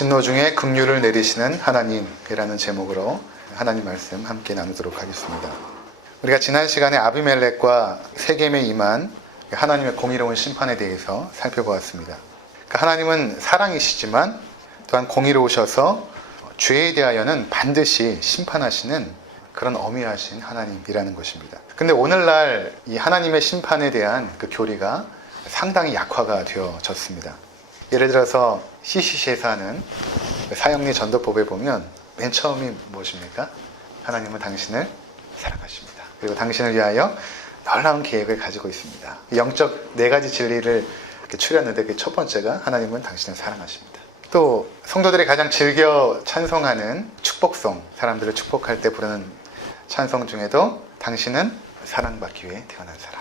진노 중에 긍휼을 내리시는 하나님이라는 제목으로 하나님 말씀 함께 나누도록 하겠습니다. 우리가 지난 시간에 아비멜렉과 세겜에 임한 하나님의 공의로운 심판에 대해서 살펴보았습니다. 하나님은 사랑이시지만 또한 공의로우셔서 죄에 대하여는 반드시 심판하시는 그런 엄위하신 하나님이라는 것입니다. 근데 오늘날 이 하나님의 심판에 대한 그 교리가 상당히 약화가 되어졌습니다. 예를 들어서 CCC에서 하는 사형리 전도법에 보면 맨 처음이 무엇입니까? 하나님은 당신을 사랑하십니다. 그리고 당신을 위하여 놀라운 계획을 가지고 있습니다. 영적 4가지 진리를 추렸는데 그 첫 번째가 하나님은 당신을 사랑하십니다. 또 성도들이 가장 즐겨 찬송하는 축복송, 사람들을 축복할 때 부르는 찬송 중에도 당신은 사랑받기 위해 태어난 사람.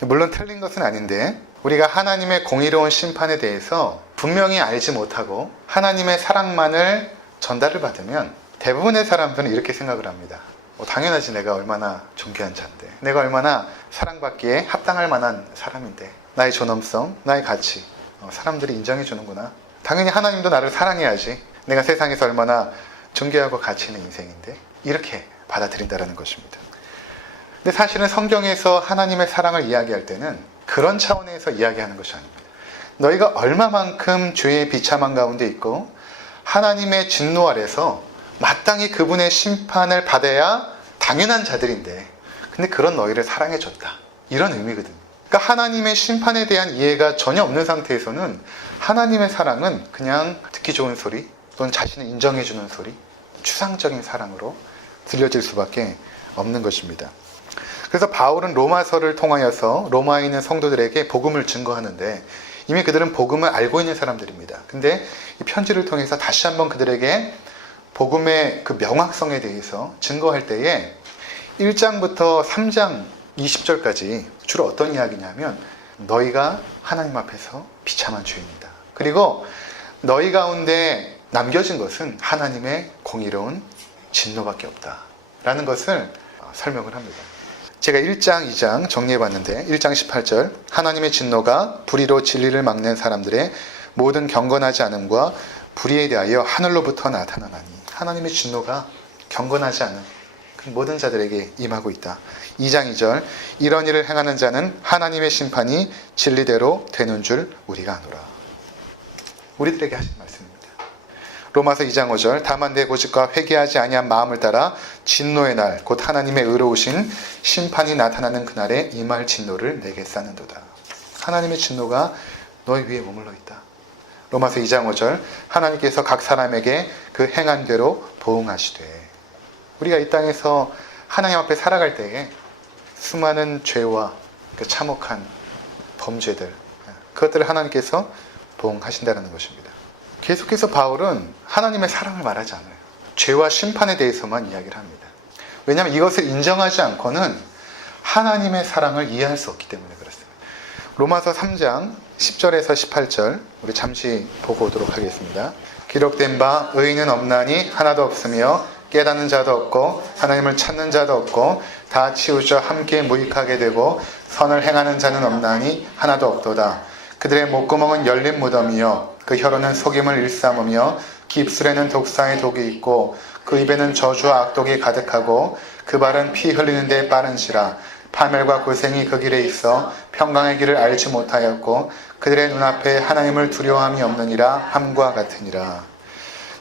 물론 틀린 것은 아닌데 우리가 하나님의 공의로운 심판에 대해서 분명히 알지 못하고 하나님의 사랑만을 전달을 받으면 대부분의 사람들은 이렇게 생각을 합니다. 당연하지, 내가 얼마나 존귀한 자인데, 내가 얼마나 사랑받기에 합당할 만한 사람인데, 나의 존엄성, 나의 가치 사람들이 인정해 주는구나. 당연히 하나님도 나를 사랑해야지, 내가 세상에서 얼마나 존귀하고 가치 있는 인생인데, 이렇게 받아들인다는 것입니다. 근데 사실은 성경에서 하나님의 사랑을 이야기할 때는 그런 차원에서 이야기하는 것이 아닙니다. 너희가 얼마만큼 죄의 비참한 가운데 있고 하나님의 진노 아래서 마땅히 그분의 심판을 받아야 당연한 자들인데, 근데 그런 너희를 사랑해줬다, 이런 의미거든요. 그러니까 하나님의 심판에 대한 이해가 전혀 없는 상태에서는 하나님의 사랑은 그냥 듣기 좋은 소리 또는 자신을 인정해주는 소리, 추상적인 사랑으로 들려질 수밖에 없는 것입니다. 그래서 바울은 로마서를 통하여서 로마에 있는 성도들에게 복음을 증거하는데 이미 그들은 복음을 알고 있는 사람들입니다. 근데 이 편지를 통해서 다시 한번 그들에게 복음의 그 명확성에 대해서 증거할 때에 1장부터 3장 20절까지 주로 어떤 이야기냐면 너희가 하나님 앞에서 비참한 죄인이다. 그리고 너희 가운데 남겨진 것은 하나님의 공의로운 진노밖에 없다 라는 것을 설명을 합니다. 제가 1장, 2장 정리해봤는데 1장 18절 하나님의 진노가 불의로 진리를 막는 사람들의 모든 경건하지 않음과 불의에 대하여 하늘로부터 나타나나니, 하나님의 진노가 경건하지 않은 그 모든 자들에게 임하고 있다. 2장 2절 이런 일을 행하는 자는 하나님의 심판이 진리대로 되는 줄 우리가 아노라. 우리들에게 하신 말씀입니다. 로마서 2장 5절 다만 내 고집과 회개하지 아니한 마음을 따라 진노의 날 곧 하나님의 의로우신 심판이 나타나는 그날에 임할 진노를 내게 쌓는도다. 하나님의 진노가 너희 위에 머물러 있다. 로마서 2장 5절 하나님께서 각 사람에게 그 행한 대로 보응하시되, 우리가 이 땅에서 하나님 앞에 살아갈 때에 수많은 죄와 그 참혹한 범죄들, 그것들을 하나님께서 보응하신다는 것입니다. 계속해서 바울은 하나님의 사랑을 말하지 않아요. 죄와 심판에 대해서만 이야기를 합니다. 왜냐하면 이것을 인정하지 않고는 하나님의 사랑을 이해할 수 없기 때문에 그렇습니다. 로마서 3장 10절에서 18절 우리 잠시 보고 오도록 하겠습니다. 기록된 바 의인은 없나니 하나도 없으며 깨닫는 자도 없고 하나님을 찾는 자도 없고 다 치우쳐 함께 무익하게 되고 선을 행하는 자는 없나니 하나도 없도다. 그들의 목구멍은 열린 무덤이요 그 혀로는 속임을 일삼으며 그 입술에는 독사의 독이 있고 그 입에는 저주와 악독이 가득하고 그 발은 피 흘리는 데 빠른시라. 파멸과 고생이 그 길에 있어 평강의 길을 알지 못하였고 그들의 눈앞에 하나님을 두려워함이 없느니라 함과 같으니라.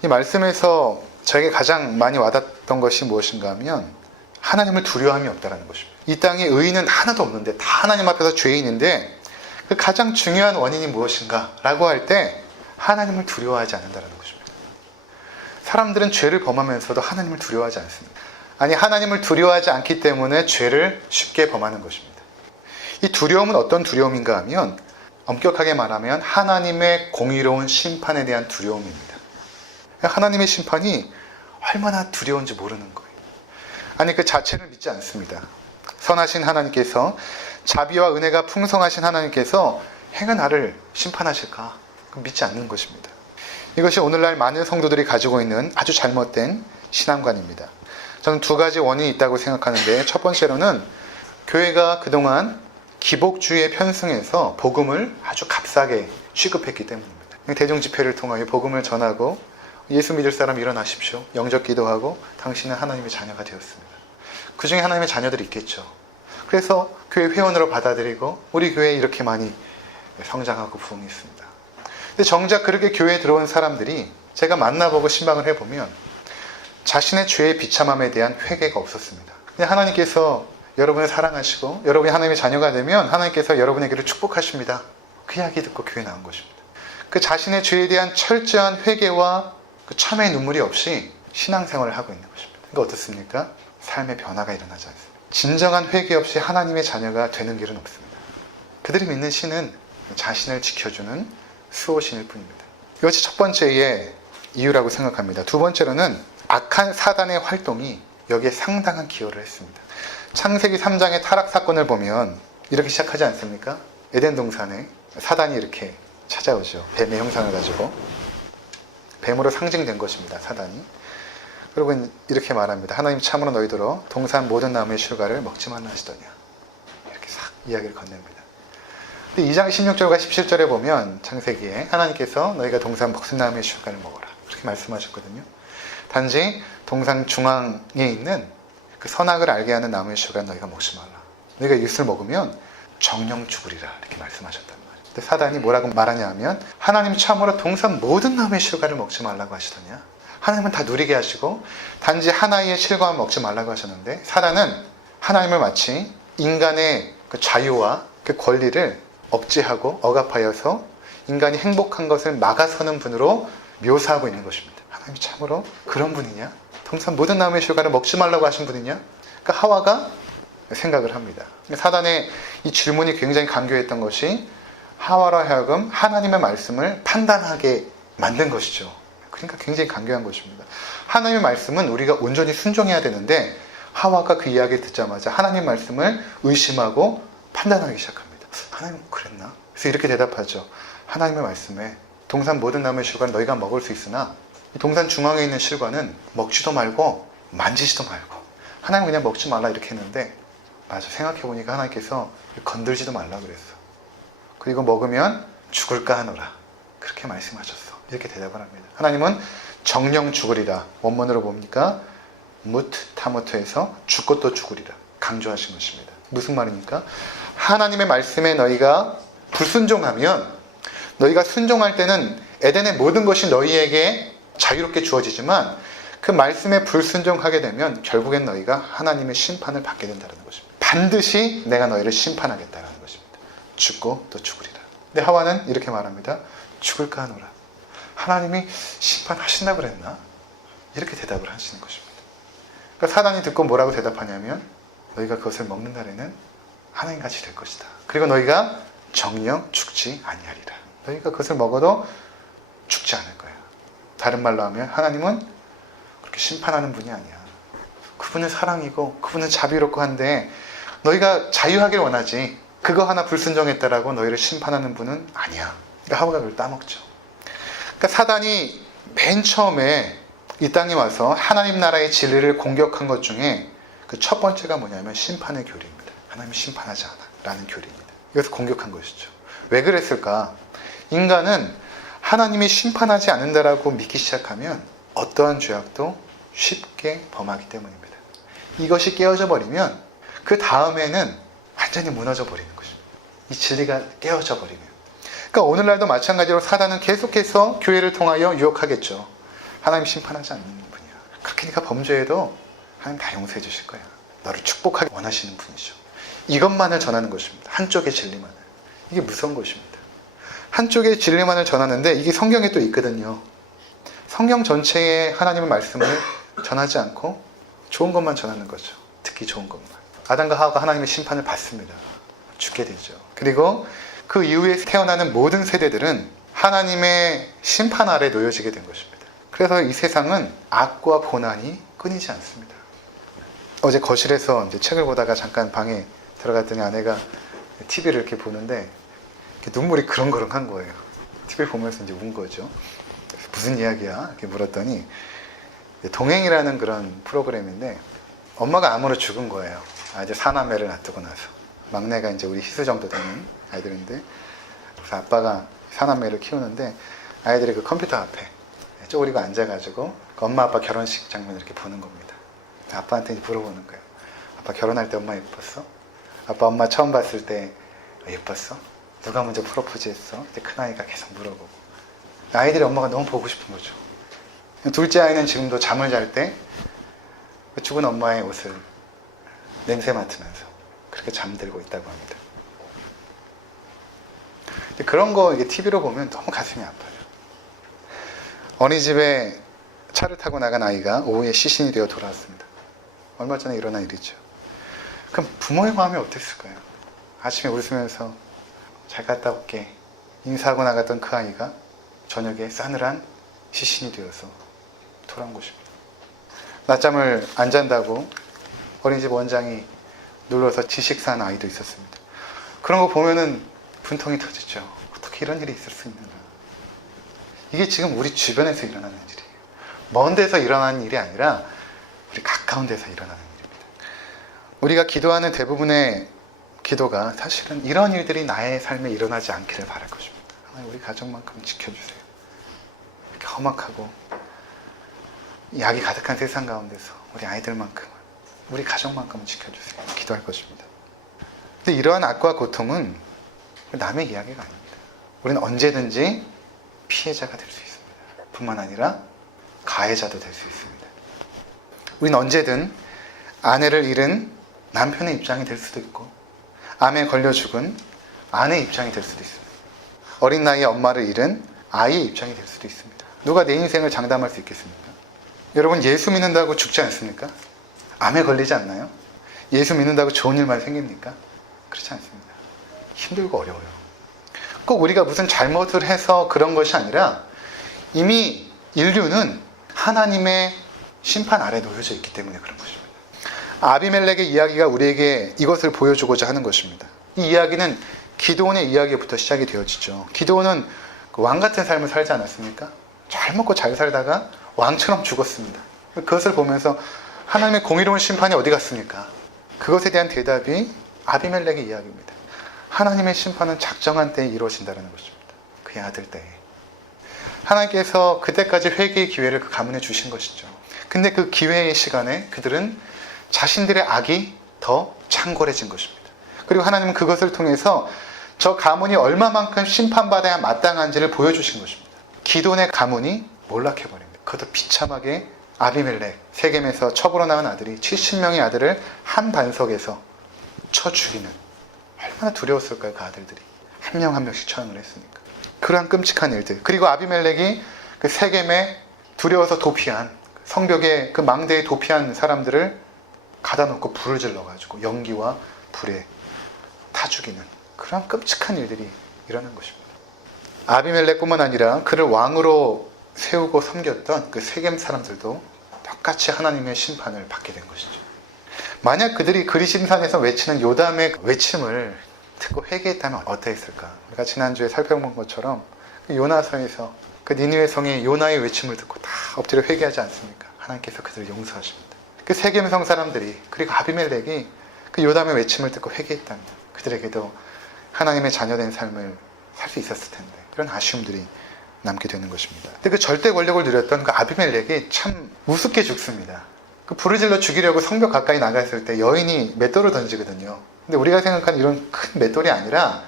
이 말씀에서 저에게 가장 많이 와닿았던 것이 무엇인가 하면 하나님을 두려워함이 없다는 것입니다. 이 땅에 의인은 하나도 없는데 다 하나님 앞에서 죄인인데 그 가장 중요한 원인이 무엇인가 라고 할 때 하나님을 두려워하지 않는다는 것입니다. 사람들은 죄를 범하면서도 하나님을 두려워하지 않습니다. 아니, 하나님을 두려워하지 않기 때문에 죄를 쉽게 범하는 것입니다. 이 두려움은 어떤 두려움인가 하면 엄격하게 말하면 하나님의 공의로운 심판에 대한 두려움입니다. 하나님의 심판이 얼마나 두려운지 모르는 거예요. 아니, 그 자체를 믿지 않습니다. 선하신 하나님께서, 자비와 은혜가 풍성하신 하나님께서 행한 나를 심판하실까? 믿지 않는 것입니다. 이것이 오늘날 많은 성도들이 가지고 있는 아주 잘못된 신앙관입니다. 저는 2가지 원인이 있다고 생각하는데, 첫 번째로는 교회가 그동안 기복주의에 편승해서 복음을 아주 값싸게 취급했기 때문입니다. 대중 집회를 통하여 복음을 전하고 예수 믿을 사람 일어나십시오. 영접 기도하고 당신은 하나님의 자녀가 되었습니다. 그 중에 하나님의 자녀들이 있겠죠. 그래서 교회 회원으로 받아들이고 우리 교회에 이렇게 많이 성장하고 부흥했습니다. 근데 정작 그렇게 교회에 들어온 사람들이 제가 만나보고 신방을 해보면 자신의 죄의 비참함에 대한 회개가 없었습니다. 그냥 하나님께서 여러분을 사랑하시고 여러분이 하나님의 자녀가 되면 하나님께서 여러분에게를 축복하십니다. 그 이야기 듣고 교회에 나온 것입니다. 그 자신의 죄에 대한 철저한 회개와 그 참회의 눈물이 없이 신앙생활을 하고 있는 것입니다. 그러니까 어떻습니까? 삶의 변화가 일어나지 않습니다. 진정한 회개 없이 하나님의 자녀가 되는 길은 없습니다. 그들이 믿는 신은 자신을 지켜주는 수호신일 뿐입니다. 이것이 첫 번째의 이유라고 생각합니다. 두 번째로는 악한 사단의 활동이 여기에 상당한 기여를 했습니다. 창세기 3장의 타락 사건을 보면 이렇게 시작하지 않습니까? 에덴 동산에 사단이 이렇게 찾아오죠. 뱀의 형상을 가지고. 뱀으로 상징된 것입니다. 사단이. 그리고 이렇게 말합니다. 하나님 참으로 너희들어 동산 모든 나무의 실과를 먹지 말라 하시더냐. 이렇게 싹 이야기를 건넵니다. 2장 16절과 17절에 보면 창세기에 하나님께서 너희가 동산 무슨 나무의 실과를 먹어라. 그렇게 말씀하셨거든요. 단지 동산 중앙에 있는 그 선악을 알게 하는 나무의 실과는 너희가 먹지 말라. 너희가 이것을 먹으면 정령 죽으리라. 이렇게 말씀하셨단 말이에요. 근데 사단이 뭐라고 말하냐 하면 하나님 참으로 동산 모든 나무의 실과를 먹지 말라고 하시더냐. 하나님은 다 누리게 하시고 단지 하나의 실과만 먹지 말라고 하셨는데 사단은 하나님을 마치 인간의 그 자유와 그 권리를 억제하고 억압하여서 인간이 행복한 것을 막아서는 분으로 묘사하고 있는 것입니다. 하나님이 참으로 그런 분이냐? 동산 모든 나무의 실과를 먹지 말라고 하신 분이냐? 그러니까 하와가 생각을 합니다. 사단의 이 질문이 굉장히 강교했던 것이 하와로 하여금 하나님의 말씀을 판단하게 만든 것이죠. 그러니까 굉장히 강교한 것입니다. 하나님의 말씀은 우리가 온전히 순종해야 되는데 하와가 그 이야기를 듣자마자 하나님의 말씀을 의심하고 판단하기 시작합니다. 하나님 그랬나? 그래서 이렇게 대답하죠. 하나님의 말씀에 동산 모든 나무의 실과는 너희가 먹을 수 있으나 이 동산 중앙에 있는 실과는 먹지도 말고 만지지도 말고 하나님 그냥 먹지 말라 이렇게 했는데 맞아 생각해보니까 하나님께서 건들지도 말라 그랬어. 그리고 먹으면 죽을까 하노라. 그렇게 말씀하셨어. 이렇게 대답을 합니다. 하나님은 정령 죽으리라. 원문으로 봅니까? 무트 타모트에서 죽고 또 죽으리라. 강조하신 것입니다. 무슨 말입니까? 하나님의 말씀에 너희가 불순종하면 너희가 순종할 때는 에덴의 모든 것이 너희에게 자유롭게 주어지지만 그 말씀에 불순종하게 되면 결국엔 너희가 하나님의 심판을 받게 된다는 것입니다. 반드시 내가 너희를 심판하겠다는 것입니다. 죽고 또 죽으리라. 근데 하와는 이렇게 말합니다. 죽을까 하노라. 하나님이 심판하신다고 그랬나? 이렇게 대답을 하시는 것입니다. 그러니까 사단이 듣고 뭐라고 대답하냐면 너희가 그것을 먹는 날에는 하나님같이 될 것이다. 그리고 너희가 정령 죽지 아니하리라. 너희가 그것을 먹어도 죽지 않을 거야. 다른 말로 하면 하나님은 그렇게 심판하는 분이 아니야. 그분은 사랑이고 그분은 자비롭고 한데 너희가 자유하길 원하지 그거 하나 불순종했다라고 너희를 심판하는 분은 아니야. 그러니까 하와가 그걸 따먹죠. 그러니까 사단이 맨 처음에 이 땅에 와서 하나님 나라의 진리를 공격한 것 중에 그 첫 번째가 뭐냐면 심판의 교리입니다. 하나님이 심판하지 않아 라는 교리입니다. 이것을 공격한 것이죠. 왜 그랬을까? 인간은 하나님이 심판하지 않는다라고 믿기 시작하면 어떠한 죄악도 쉽게 범하기 때문입니다. 이것이 깨어져 버리면 그 다음에는 완전히 무너져 버리는 것입니다. 이 진리가 깨어져 버리면. 그러니까 오늘날도 마찬가지로 사단은 계속해서 교회를 통하여 유혹하겠죠. 하나님 심판하지 않는 분이야. 그렇게 네가 범죄해도 하나님 다 용서해 주실 거야. 너를 축복하기 원하시는 분이죠. 이것만을 전하는 것입니다. 한쪽의 진리만을. 이게 무서운 것입니다. 한쪽의 진리만을 전하는데 이게 성경에 또 있거든요. 성경 전체에 하나님의 말씀을 전하지 않고 좋은 것만 전하는 거죠. 특히 좋은 것만. 아담과 하와가 하나님의 심판을 받습니다. 죽게 되죠. 그리고 그 이후에 태어나는 모든 세대들은 하나님의 심판 아래 놓여지게 된 것입니다. 그래서 이 세상은 악과 고난이 끊이지 않습니다. 어제 거실에서 이제 책을 보다가 잠깐 방에 들어갔더니 아내가 TV를 이렇게 보는데 이렇게 눈물이 그렁그렁한 거예요. TV를 보면서 이제 운 거죠. 무슨 이야기야? 이렇게 물었더니 동행이라는 그런 프로그램인데 엄마가 암으로 죽은 거예요. 이제 사남매를 놔두고 나서 막내가 이제 우리 희수 정도 되는 아이들인데 그래서 아빠가 사남매를 키우는데 아이들이 그 컴퓨터 앞에 쪼그리고 앉아가지고 그 엄마 아빠 결혼식 장면을 이렇게 보는 겁니다. 아빠한테 물어보는 거예요. 아빠 결혼할 때 엄마 예뻤어? 아빠 엄마 처음 봤을 때 예뻤어? 누가 먼저 프로포즈 했어? 이제 큰아이가 계속 물어보고, 아이들이 엄마가 너무 보고 싶은 거죠. 둘째 아이는 지금도 잠을 잘 때 죽은 엄마의 옷을 냄새 맡으면서 그렇게 잠들고 있다고 합니다. 그런 거 이게 TV로 보면 너무 가슴이 아파요. 어린이집에 차를 타고 나간 아이가 오후에 시신이 되어 돌아왔습니다. 얼마 전에 일어난 일이죠. 그럼 부모의 마음이 어땠을까요? 아침에 웃으면서 잘 갔다 올게 인사하고 나갔던 그 아이가 저녁에 싸늘한 시신이 되어서 돌아온 것입니다. 낮잠을 안 잔다고 어린이집 원장이 눌러서 지식사한 아이도 있었습니다. 그런 거 보면은 분통이 터지죠. 어떻게 이런 일이 있을 수 있는가. 이게 지금 우리 주변에서 일어나는 일이에요. 먼 데서 일어나는 일이 아니라 우리 가까운 데서 일어나는 일입니다. 우리가 기도하는 대부분의 기도가 사실은 이런 일들이 나의 삶에 일어나지 않기를 바랄 것입니다. 하나님 우리 가정만큼 지켜주세요. 이렇게 험악하고 약이 가득한 세상 가운데서 우리 아이들만큼은, 우리 가정만큼은 지켜주세요. 기도할 것입니다. 근데 이러한 악과 고통은 남의 이야기가 아닙니다. 우리는 언제든지 피해자가 될 수 있습니다. 뿐만 아니라 가해자도 될 수 있습니다. 우리는 언제든 아내를 잃은 남편의 입장이 될 수도 있고, 암에 걸려 죽은 아내의 입장이 될 수도 있습니다. 어린 나이에 엄마를 잃은 아이의 입장이 될 수도 있습니다. 누가 내 인생을 장담할 수 있겠습니까? 여러분, 예수 믿는다고 죽지 않습니까? 암에 걸리지 않나요? 예수 믿는다고 좋은 일만 생깁니까? 그렇지 않습니다. 힘들고 어려워요. 꼭 우리가 무슨 잘못을 해서 그런 것이 아니라 이미 인류는 하나님의 심판 아래 놓여져 있기 때문에 그런 것입니다. 아비멜렉의 이야기가 우리에게 이것을 보여주고자 하는 것입니다. 이 이야기는 기드온의 이야기부터 시작이 되어지죠. 기드온은 왕 같은 삶을 살지 않았습니까? 잘 먹고 잘 살다가 왕처럼 죽었습니다. 그것을 보면서 하나님의 공의로운 심판이 어디 갔습니까? 그것에 대한 대답이 아비멜렉의 이야기입니다. 하나님의 심판은 작정한 때에 이루어진다는 것입니다. 그의 아들 때에. 하나님께서 그때까지 회개의 기회를 그 가문에 주신 것이죠. 근데 그 기회의 시간에 그들은 자신들의 악이 더 창궐해진 것입니다. 그리고 하나님은 그것을 통해서 저 가문이 얼마만큼 심판받아야 마땅한지를 보여주신 것입니다. 기돈의 가문이 몰락해버립니다. 그것도 비참하게 아비멜렉, 세겜에서 첩으로 나온 아들이 70명의 아들을 한 반석에서 쳐 죽이는, 얼마나 두려웠을까요? 그 아들들이 한 명 한 명씩 처형을 했으니까. 그러한 끔찍한 일들. 그리고 아비멜렉이 그 세겜에 두려워서 도피한, 성벽에 그 망대에 도피한 사람들을 가다 놓고 불을 질러가지고 연기와 불에 타 죽이는 그러한 끔찍한 일들이 일어난 것입니다. 아비멜렉뿐만 아니라 그를 왕으로 세우고 섬겼던 그 세겜 사람들도 똑같이 하나님의 심판을 받게 된 것이죠. 만약 그들이 그리심산에서 외치는 요담의 외침을 듣고 회개했다면 어떠했을까? 우리가 지난주에 살펴본 것처럼 그 요나서에서 그 니느웨 성의 요나의 외침을 듣고 다 엎드려 회개하지 않습니까? 하나님께서 그들을 용서하십니다. 그 세겜성 사람들이, 그리고 아비멜렉이 그 요담의 외침을 듣고 회개했다면 그들에게도 하나님의 자녀된 삶을 살 수 있었을 텐데, 그런 아쉬움들이 남게 되는 것입니다. 근데 그 절대 권력을 누렸던 그 아비멜렉이 참 우습게 죽습니다. 그 불을 질러 죽이려고 성벽 가까이 나갔을 때 여인이 맷돌을 던지거든요. 근데 우리가 생각하는 이런 큰 맷돌이 아니라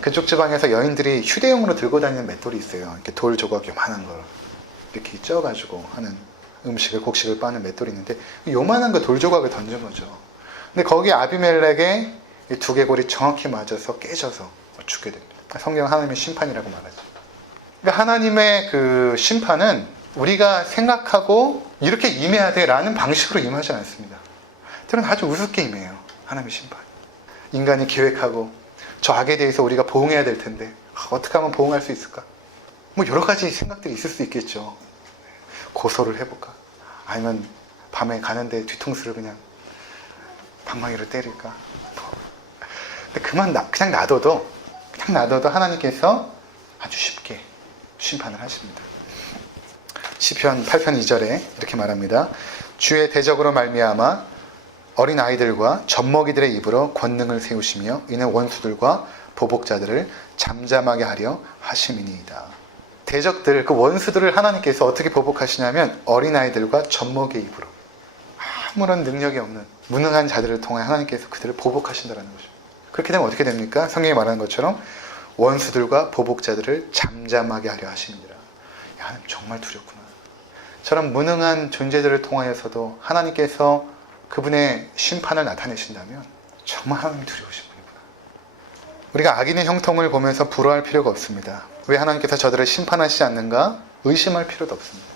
그쪽 지방에서 여인들이 휴대용으로 들고 다니는 맷돌이 있어요. 이렇게 돌 조각 요만한 걸 이렇게 쪄가지고 하는 음식을, 곡식을 빠는 맷돌이 있는데 요만한 거 돌 조각을 던진 거죠. 근데 거기에 아비멜렉의 두개골이 정확히 맞아서 깨져서 죽게 됩니다. 성경은 하나님의 심판이라고 말하죠. 그러니까 하나님의 그 심판은 우리가 생각하고 이렇게 임해야 돼라는 방식으로 임하지 않습니다. 때로는 아주 우습게 임해요. 하나님의 심판. 인간이 계획하고 저 악에 대해서 우리가 보응해야 될 텐데 어떻게 하면 보응할 수 있을까? 뭐 여러 가지 생각들이 있을 수 있겠죠. 고소를 해볼까? 아니면 밤에 가는데 뒤통수를 그냥 방망이로 때릴까? 근데 그냥 놔둬도 하나님께서 아주 쉽게 심판을 하십니다. 시편 8편 2절에 이렇게 말합니다. 주의 대적으로 말미암아 어린 아이들과 젖먹이들의 입으로 권능을 세우시며 이는 원수들과 보복자들을 잠잠하게 하려 하심이니이다. 대적들, 그 원수들을 하나님께서 어떻게 보복하시냐면 어린아이들과 젖먹이의 입으로, 아무런 능력이 없는 무능한 자들을 통해 하나님께서 그들을 보복하신다는 거죠. 그렇게 되면 어떻게 됩니까? 성경이 말하는 것처럼 원수들과 보복자들을 잠잠하게 하려 하십니다. 야, 하나님 정말 두렵구나. 저런 무능한 존재들을 통하여서도 하나님께서 그분의 심판을 나타내신다면 정말 하나님이 두려우신 분이구나. 우리가 악인의 형통을 보면서 부러워할 필요가 없습니다. 왜 하나님께서 저들을 심판하시지 않는가? 의심할 필요도 없습니다.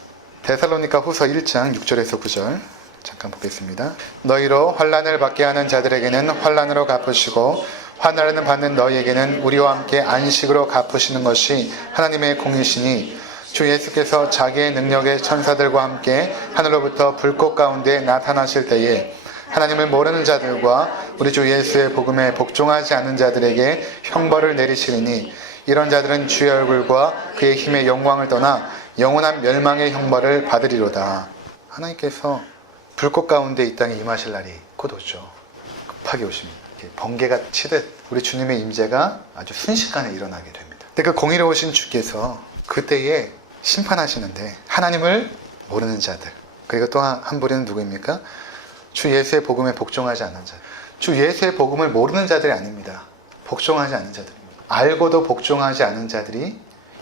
데살로니가 후서 1장 6절에서 9절 잠깐 보겠습니다. 너희로 환난을 받게 하는 자들에게는 환난으로 갚으시고 환난을 받는 너희에게는 우리와 함께 안식으로 갚으시는 것이 하나님의 공이시니 주 예수께서 자기의 능력의 천사들과 함께 하늘로부터 불꽃 가운데 나타나실 때에 하나님을 모르는 자들과 우리 주 예수의 복음에 복종하지 않는 자들에게 형벌을 내리시리니 이런 자들은 주의 얼굴과 그의 힘의 영광을 떠나 영원한 멸망의 형벌을 받으리로다. 하나님께서 불꽃 가운데 이 땅에 임하실 날이 곧 오죠. 급하게 오십니다. 번개가 치듯 우리 주님의 임재가 아주 순식간에 일어나게 됩니다. 근데 그 공의로우신 주께서 그때에 심판하시는데 하나님을 모르는 자들, 그리고 또 한 부류는 누구입니까? 주 예수의 복음에 복종하지 않는 자들. 주 예수의 복음을 모르는 자들이 아닙니다. 복종하지 않는 자들입니다. 알고도 복종하지 않는 자들이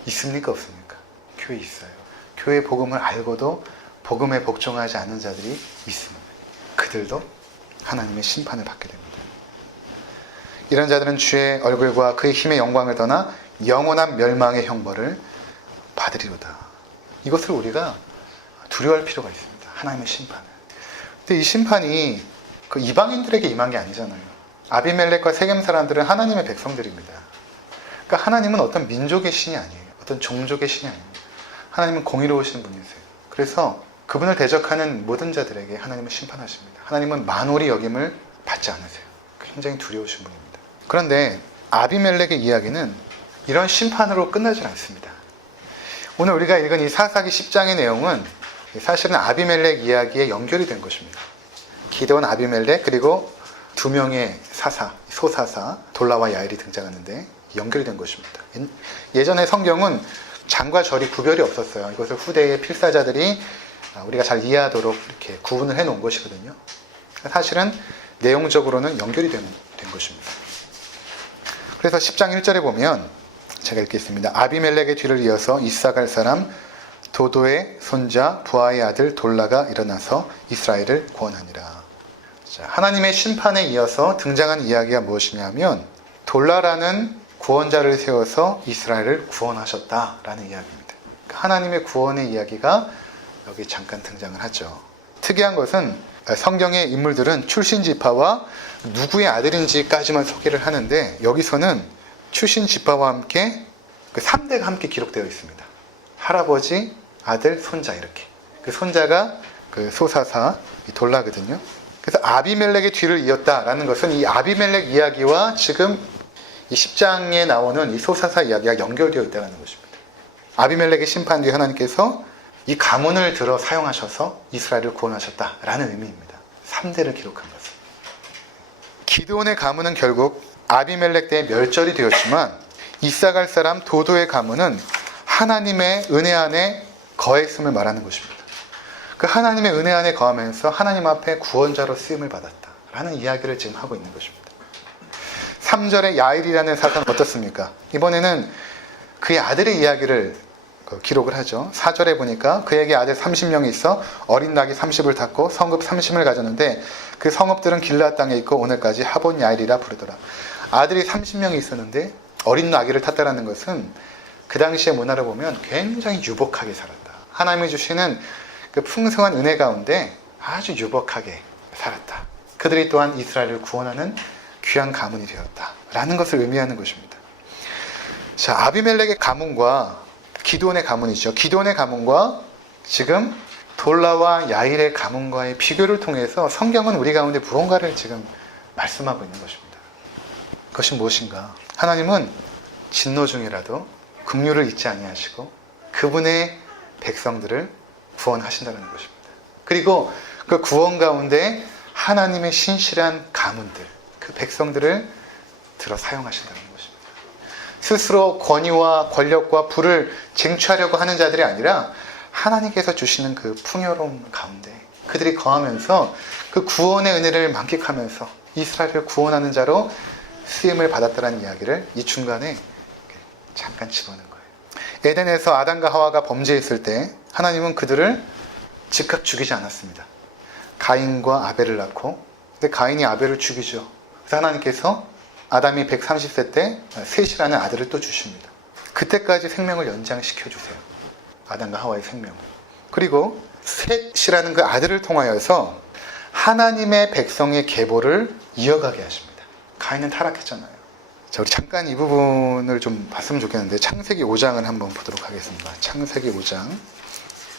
있습니까? 없습니까? 교회에 있어요. 교회의 복음을 알고도 복음에 복종하지 않는 자들이 있습니다. 그들도 하나님의 심판을 받게 됩니다. 이런 자들은 주의 얼굴과 그의 힘의 영광을 떠나 영원한 멸망의 형벌을 받으리로다. 이것을 우리가 두려워할 필요가 있습니다. 하나님의 심판을. 근데 이 심판이 그 이방인들에게 임한 게 아니잖아요. 아비멜렉과 세겜 사람들은 하나님의 백성들입니다. 그러니까 하나님은 어떤 민족의 신이 아니에요. 어떤 종족의 신이 아닙니다. 하나님은 공의로우신 분이세요. 그래서 그분을 대적하는 모든 자들에게 하나님은 심판하십니다. 하나님은 만홀히 여김을 받지 않으세요. 굉장히 두려우신 분입니다. 그런데 아비멜렉의 이야기는 이런 심판으로 끝나질 않습니다. 오늘 우리가 읽은 이 사사기 10장의 내용은 사실은 아비멜렉 이야기에 연결이 된 것입니다. 기드온, 아비멜렉, 그리고 두 명의 사사, 소사사, 돌라와 야일이 등장하는데 연결이 된 것입니다. 예전에 성경은 장과 절이 구별이 없었어요. 이것을 후대의 필사자들이 우리가 잘 이해하도록 이렇게 구분을 해놓은 것이거든요. 사실은 내용적으로는 연결이 된 것입니다. 그래서 10장 1절에 보면 제가 읽겠습니다. 아비멜렉의 뒤를 이어서 이사갈 사람 도도의 손자 부하의 아들 돌라가 일어나서 이스라엘을 구원하니라. 자, 하나님의 심판에 이어서 등장한 이야기가 무엇이냐면 돌라라는 구원자를 세워서 이스라엘을 구원하셨다라는 이야기입니다. 하나님의 구원의 이야기가 여기 잠깐 등장을 하죠. 특이한 것은 성경의 인물들은 출신 지파와 누구의 아들인지까지만 소개를 하는데 여기서는 출신 지파와 함께 그 3대가 함께 기록되어 있습니다. 할아버지, 아들, 손자 이렇게. 그 손자가 그 소사사 돌라거든요. 그래서 아비멜렉의 뒤를 이었다라는 것은 이 아비멜렉 이야기와 지금 이 10장에 나오는 이 소사사 이야기가 연결되어 있다는 것입니다. 아비멜렉의 심판 뒤에 하나님께서 이 가문을 들어 사용하셔서 이스라엘을 구원하셨다라는 의미입니다. 3대를 기록한 것은. 기드온의 가문은 결국 아비멜렉 때에 멸절이 되었지만 이사갈 사람 도도의 가문은 하나님의 은혜 안에 거했음을 말하는 것입니다. 그 하나님의 은혜 안에 거하면서 하나님 앞에 구원자로 쓰임을 받았다라는 이야기를 지금 하고 있는 것입니다. 3절에 야일이라는 사사는 어떻습니까? 이번에는 그의 아들의 이야기를 기록을 하죠. 4절에 보니까 그에게 아들 30명이 있어 어린 낙이 30을 탔고 성읍 30을 가졌는데 그 성읍들은 길라 땅에 있고 오늘까지 하본 야일이라 부르더라. 아들이 30명이 있었는데 어린 나귀를 탔다는 것은 그 당시의 문화를 보면 굉장히 유복하게 살았다. 하나님이 주시는 그 풍성한 은혜 가운데 아주 유복하게 살았다. 그들이 또한 이스라엘을 구원하는 귀한 가문이 되었다라는 것을 의미하는 것입니다. 자, 아비멜렉의 가문과 기드온의 가문이죠. 기드온의 가문과 지금 돌라와 야일의 가문과의 비교를 통해서 성경은 우리 가운데 무언가를 지금 말씀하고 있는 것입니다. 그것이 무엇인가? 하나님은 진노 중이라도 긍휼을 잊지 아니하시고 그분의 백성들을 구원하신다는 것입니다. 그리고 그 구원 가운데 하나님의 신실한 가문들, 그 백성들을 들어 사용하신다는 것입니다. 스스로 권위와 권력과 부를 쟁취하려고 하는 자들이 아니라 하나님께서 주시는 그 풍요로움 가운데 그들이 거하면서 그 구원의 은혜를 만끽하면서 이스라엘을 구원하는 자로 쓰임을 받았다는 이야기를 이 중간에 잠깐 집어넣은 거예요. 에덴에서 아담과 하와가 범죄했을 때 하나님은 그들을 즉각 죽이지 않았습니다. 가인과 아벨을 낳고, 근데 가인이 아벨을 죽이죠. 그래서 하나님께서 아담이 130세 때 셋이라는 아들을 또 주십니다. 그때까지 생명을 연장시켜 주세요. 아담과 하와의 생명을. 그리고 셋이라는 그 아들을 통하여서 하나님의 백성의 계보를 이어가게 하십니다. 가인은 타락했잖아요. 자, 우리 잠깐 이 부분을 좀 봤으면 좋겠는데 창세기 5장을 한번 보도록 하겠습니다. 창세기 5장.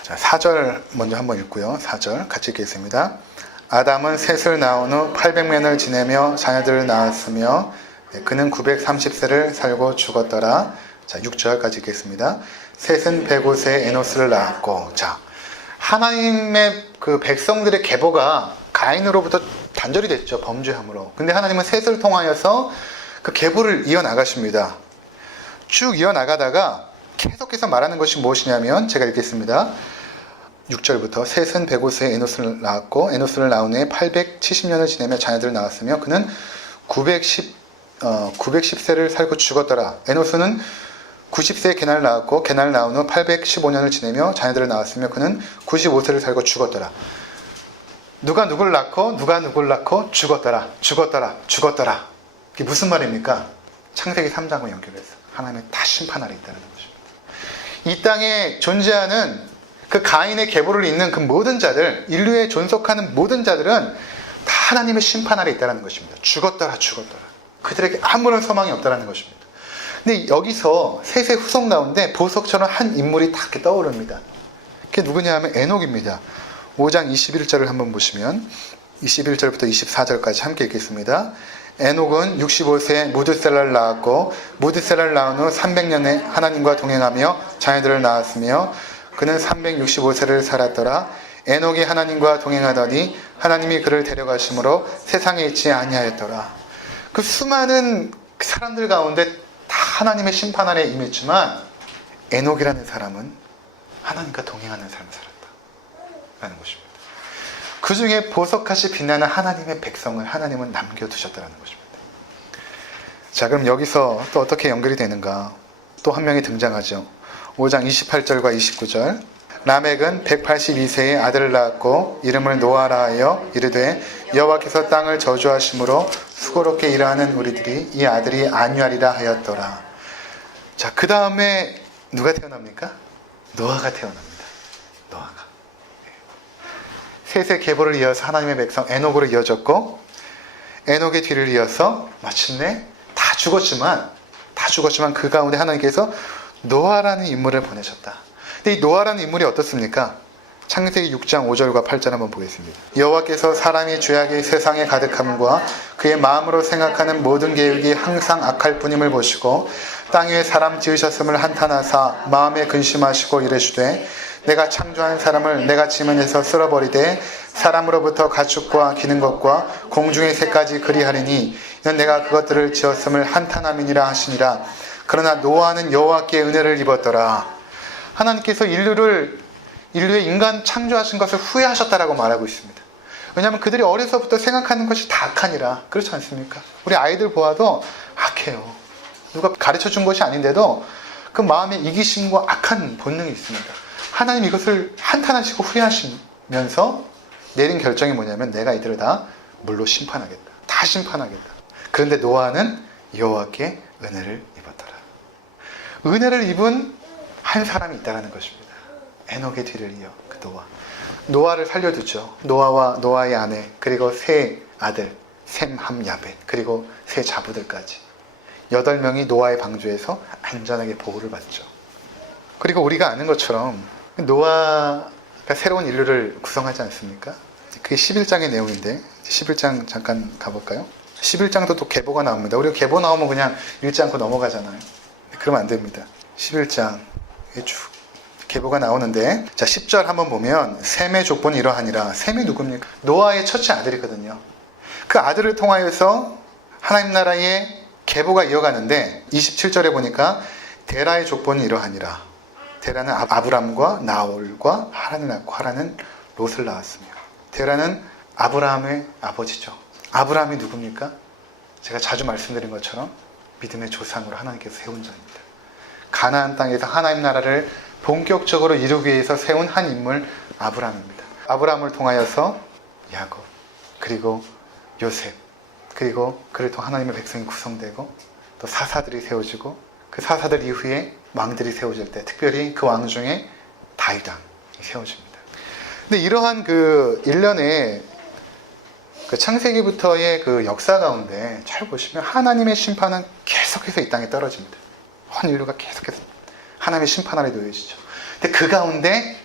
자, 4절 먼저 한번 읽고요. 4절 같이 읽겠습니다. 아담은 셋을 낳은 후 800년을 지내며 자녀들을 낳았으며 그는 930세를 살고 죽었더라. 자, 6절까지 읽겠습니다. 셋은 105세에 에노스를 낳았고, 자, 하나님의 그 백성들의 계보가 가인으로부터 단절이 됐죠. 범죄함으로. 근데 하나님은 셋을 통하여서 그 계보를 이어나가십니다. 쭉 이어나가다가 계속해서 말하는 것이 무엇이냐면 제가 읽겠습니다. 6절부터 셋은 105세에 에노스를 낳았고 에노스를 낳은 후에 870년을 지내며 자녀들을 낳았으며 그는 910세를 살고 죽었더라. 에노스는 90세에 게날을 낳았고 게날을 낳은 후 815년을 지내며 자녀들을 낳았으며 그는 95세를 살고 죽었더라. 누가 누구를 낳고 누가 누구를 낳고 죽었더라. 이게 무슨 말입니까? 창세기 3장과 연결해서 하나님의 다 심판하러 있다는 것입니다. 이 땅에 존재하는 그 가인의 계보를 잇는 그 모든 자들, 인류에 존속하는 모든 자들은 다 하나님의 심판 아래 있다는 것입니다. 죽었더라. 그들에게 아무런 소망이 없다는 것입니다. 근데 여기서 셋의 후손 가운데 보석처럼 한 인물이 딱 이렇게 떠오릅니다. 그게 누구냐 하면 에녹입니다. 5장 21절을 한번 보시면 21절부터 24절까지 함께 읽겠습니다. 에녹은 65세에 무드셀라를 낳았고 무드셀라를 낳은 후 300년에 하나님과 동행하며 자녀들을 낳았으며 그는 365세를 살았더라. 에녹이 하나님과 동행하더니 하나님이 그를 데려가심으로 세상에 있지 아니하였더라. 그 수많은 사람들 가운데 다 하나님의 심판 아래 임했지만 에녹이라는 사람은 하나님과 동행하는 삶을 살았다라는 것입니다. 그 중에 보석같이 빛나는 하나님의 백성을 하나님은 남겨두셨다는 것입니다. 자, 그럼 여기서 또 어떻게 연결이 되는가? 또 한 명이 등장하죠. 5장 28절과 29절. 라멕은 182세에 아들을 낳았고 이름을 노아라 하여 이르되 여호와께서 땅을 저주하심으로 수고롭게 일하는 우리들이 이 아들이 안위하리라 하였더라. 자, 그 다음에 누가 태어납니까? 노아가 태어납니다. 노아가. 셋의 계보를 이어서 하나님의 백성 에녹으로 이어졌고 에녹의 뒤를 이어서 마침내 다 죽었지만 그 가운데 하나님께서 노아라는 인물을 보내셨다. 근데 이 노아라는 인물이 어떻습니까? 창세기 6장 5절과 8절 한번 보겠습니다. 여호와께서 사람이 죄악이 세상에 가득함과 그의 마음으로 생각하는 모든 계획이 항상 악할 뿐임을 보시고 땅 위에 사람 지으셨음을 한탄하사 마음에 근심하시고 이르시되 내가 창조한 사람을 내가 지면에서 쓸어버리되 사람으로부터 가축과 기는 것과 공중의 새까지 그리하리니 이는 내가 그것들을 지었음을 한탄함이니라 하시니라. 그러나 노아는 여호와께 은혜를 입었더라. 하나님께서 인류의 인간 창조하신 것을 후회하셨다라고 말하고 있습니다. 왜냐하면 그들이 어려서부터 생각하는 것이 다 악하니라. 그렇지 않습니까? 우리 아이들 보아도 악해요. 누가 가르쳐준 것이 아닌데도 그 마음에 이기심과 악한 본능이 있습니다. 하나님 이것을 한탄하시고 후회하시면서 내린 결정이 뭐냐면 내가 이들을 다 물로 심판하겠다. 다 심판하겠다. 그런데 노아는 여호와께 은혜를 입었더라. 은혜를 입은 한 사람이 있다는 것입니다. 에녹의 뒤를 이어 그 노아를 살려두죠. 노아와 노아의 아내 그리고 세 아들 셈, 함, 야벳 그리고 세 자부들까지 8명이 노아의 방주에서 안전하게 보호를 받죠. 그리고 우리가 아는 것처럼 노아가 새로운 인류를 구성하지 않습니까? 그게 11장의 내용인데 11장 잠깐 가볼까요? 11장도 또 계보가 나옵니다. 우리가 계보 나오면 그냥 읽지 않고 넘어가잖아요. 그러면 안 됩니다. 11장에 쭉 계보가 나오는데 자 10절 한번 보면 셈의 족보는 이러하니라. 셈이 누굽니까? 노아의 첫째 아들이거든요. 그 아들을 통하여서 하나님 나라의 계보가 이어가는데 27절에 보니까 데라의 족보는 이러하니라. 데라는 아브람과 나홀과 하란을 낳고 하란은 롯을 낳았으며, 데라는 아브라함의 아버지죠. 아브라함이 누굽니까? 제가 자주 말씀드린 것처럼 믿음의 조상으로 하나님께서 세운 자입니다. 가나안 땅에서 하나님 나라를 본격적으로 이루기 위해서 세운 한 인물, 아브라함입니다. 아브라함을 통하여서 야곱, 그리고 요셉, 그리고 그를 통해 하나님의 백성이 구성되고 또 사사들이 세워지고, 그 사사들 이후에 왕들이 세워질 때 특별히 그 왕 중에 다윗 왕이 세워집니다. 근데 이러한 그 일련의 그 창세기부터의 그 역사 가운데 잘 보시면 하나님의 심판은 계속해서 이 땅에 떨어집니다. 온 인류가 계속해서 하나님의 심판 아래 놓여지죠. 근데 그 가운데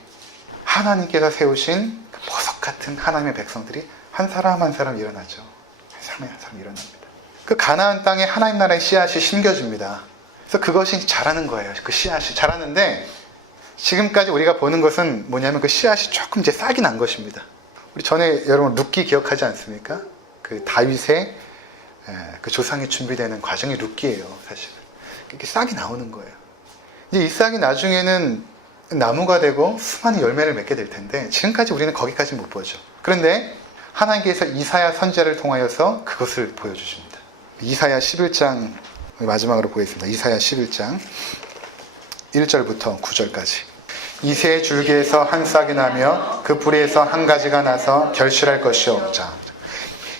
하나님께서 세우신 그 보석 같은 하나님의 백성들이 한 사람 한 사람 일어나죠. 한 사람 한 사람 일어납니다. 그 가나안 땅에 하나님 나라의 씨앗이 심겨집니다. 그래서 그것이 자라는 거예요. 그 씨앗이 자라는데 지금까지 우리가 보는 것은 뭐냐면 그 씨앗이 조금 이제 싹이 난 것입니다. 우리 전에 여러분 룻기 기억하지 않습니까? 그 다윗의 그 조상이 준비되는 과정이 룻기예요, 사실. 이렇게 싹이 나오는 거예요. 이제 이 싹이 나중에는 나무가 되고 수많은 열매를 맺게 될 텐데 지금까지 우리는 거기까지 못 보죠. 그런데 하나님께서 이사야 선지자를 통하여서 그것을 보여주십니다. 이사야 11장 마지막으로 보겠습니다. 이사야 11장 1절부터 9절까지. 이새의 줄기에서 한 싹이 나며 그 뿌리에서 한 가지가 나서 결실할 것이요. 자,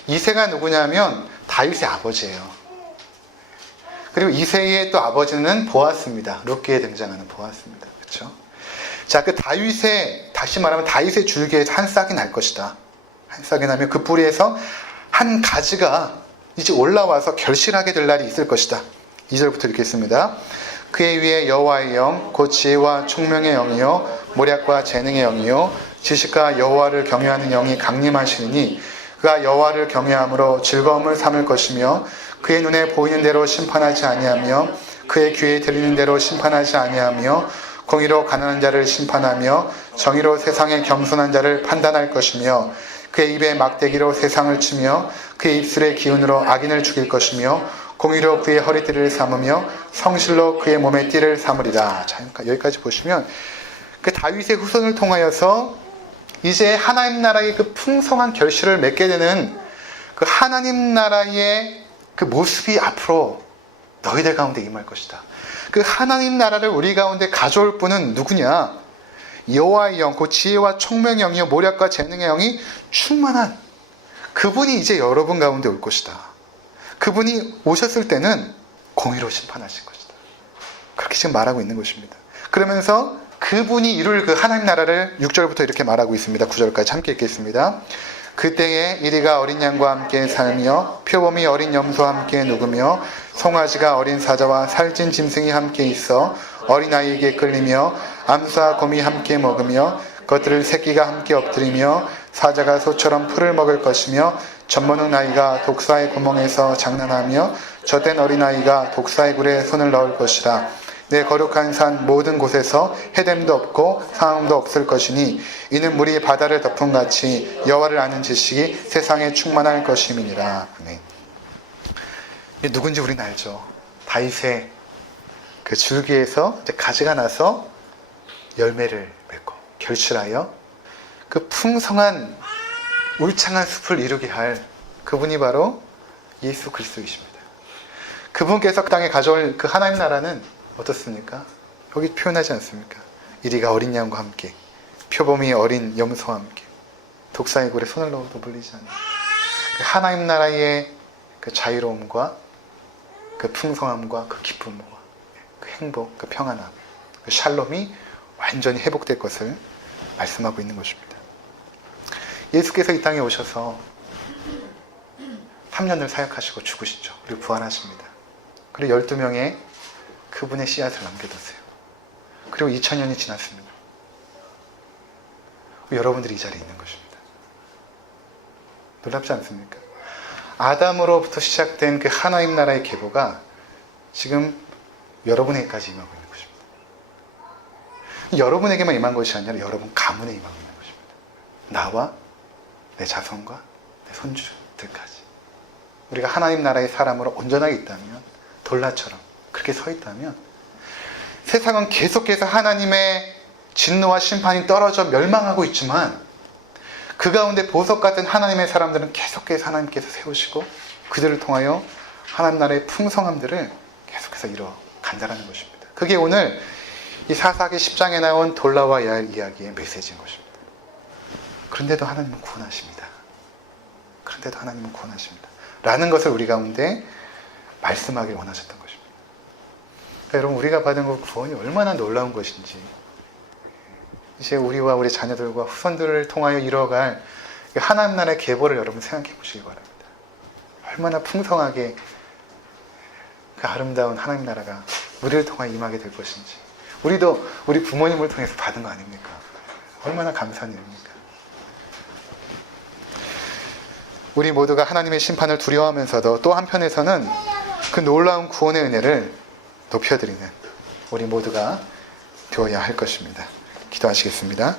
이새가 누구냐면 다윗의 아버지예요. 그리고 이새의 또 아버지는 보아스입니다. 룻기에 등장하는 보아스입니다. 그렇죠? 자, 그 다윗의, 다시 말하면 다윗의 줄기에서 한 싹이 날 것이다. 한 싹이 나면 그 뿌리에서 한 가지가 이제 올라와서 결실하게 될 날이 있을 것이다. 2절부터 읽겠습니다. 그의 위에 여호와의 영, 곧 지혜와 총명의 영이요 모략과 재능의 영이요 지식과 여호와를 경외하는 영이 강림하시니 그가 여호와를 경외함으로 즐거움을 삼을 것이며 그의 눈에 보이는 대로 심판하지 아니하며 그의 귀에 들리는 대로 심판하지 아니하며 공의로 가난한 자를 심판하며 정의로 세상의 겸손한 자를 판단할 것이며 그의 입에 막대기로 세상을 치며 그의 입술의 기운으로 악인을 죽일 것이며 공의로 그의 허리띠를 삼으며 성실로 그의 몸에 띠를 삼으리라. 자, 여기까지 보시면 그 다윗의 후손을 통하여서 이제 하나님 나라의 그 풍성한 결실을 맺게 되는 그 하나님 나라의 그 모습이 앞으로 너희들 가운데 임할 것이다. 그 하나님 나라를 우리 가운데 가져올 분은 누구냐? 여호와의 영, 그 지혜와 총명의 영이요 모략과 재능의 영이 충만한 그분이 이제 여러분 가운데 올 것이다. 그분이 오셨을 때는 공의로 심판하실 것이다. 그렇게 지금 말하고 있는 것입니다. 그러면서 그분이 이룰 그 하나님 나라를 6절부터 이렇게 말하고 있습니다. 9절까지 함께 읽겠습니다. 그때에 이리가 어린 양과 함께 살며 표범이 어린 염소와 함께 누구며 송아지가 어린 사자와 살찐 짐승이 함께 있어 어린아이에게 끌리며 암수와 곰이 함께 먹으며 그것들을 새끼가 함께 엎드리며 사자가 소처럼 풀을 먹을 것이며 젖먹는 아이가 독사의 구멍에서 장난하며 젖된 어린아이가 독사의 굴에 손을 넣을 것이라. 내 거룩한 산 모든 곳에서 해됨도 없고 상함도 없을 것이니 이는 물이 바다를 덮음같이 여호와를 아는 지식이 세상에 충만할 것임이니라. 네. 누군지 우리는 알죠. 다윗의 그 줄기에서 이제 가지가 나서 열매를 맺고 결실하여 그 풍성한 울창한 숲을 이루게 할 그분이 바로 예수 그리스도이십니다. 그분께서 그 땅에 가져올 그 하나님 나라는 어떻습니까? 여기 표현하지 않습니까? 이리가 어린 양과 함께 표범이 어린 염소와 함께 독사의 굴에 손을 넣어도 물리지 않는 그 하나님 나라의 그 자유로움과 그 풍성함과 그 기쁨과 그 행복, 그 평안함, 그 샬롬이 완전히 회복될 것을 말씀하고 있는 것입니다. 예수께서 이 땅에 오셔서 3년을 사역하시고 죽으시죠. 그리고 부활하십니다. 그리고 12명의 그분의 씨앗을 남겨두세요. 그리고 2000년이 지났습니다. 여러분들이 이 자리에 있는 것입니다. 놀랍지 않습니까? 아담으로부터 시작된 그 하나님 나라의 계보가 지금 여러분에게까지 임하고 있는 것입니다. 여러분에게만 임한 것이 아니라 여러분 가문에 임하고 있는 것입니다. 나와 내 자손과 내 손주들까지. 우리가 하나님 나라의 사람으로 온전하게 있다면, 돌라처럼 그렇게 서 있다면, 세상은 계속해서 하나님의 진노와 심판이 떨어져 멸망하고 있지만, 그 가운데 보석 같은 하나님의 사람들은 계속해서 하나님께서 세우시고 그들을 통하여 하나님 나라의 풍성함들을 계속해서 이루어 간다라는 것입니다. 그게 오늘 이 사사기 10장에 나온 돌라와 야엘 이야기의 메시지인 것입니다. 그런데도 하나님은 구원하십니다. 그런데도 하나님은 구원하십니다. 라는 것을 우리 가운데 말씀하길 원하셨던 것입니다. 그러니까 여러분, 우리가 받은 그 구원이 얼마나 놀라운 것인지, 이제 우리와 우리 자녀들과 후손들을 통하여 이뤄갈 하나님 나라의 계보를 여러분 생각해 보시기 바랍니다. 얼마나 풍성하게 그 아름다운 하나님 나라가 우리를 통하여 임하게 될 것인지, 우리도 우리 부모님을 통해서 받은 거 아닙니까? 얼마나 감사한 일입니까? 우리 모두가 하나님의 심판을 두려워하면서도 또 한편에서는 그 놀라운 구원의 은혜를 높여드리는 우리 모두가 되어야 할 것입니다. 기도하시겠습니다.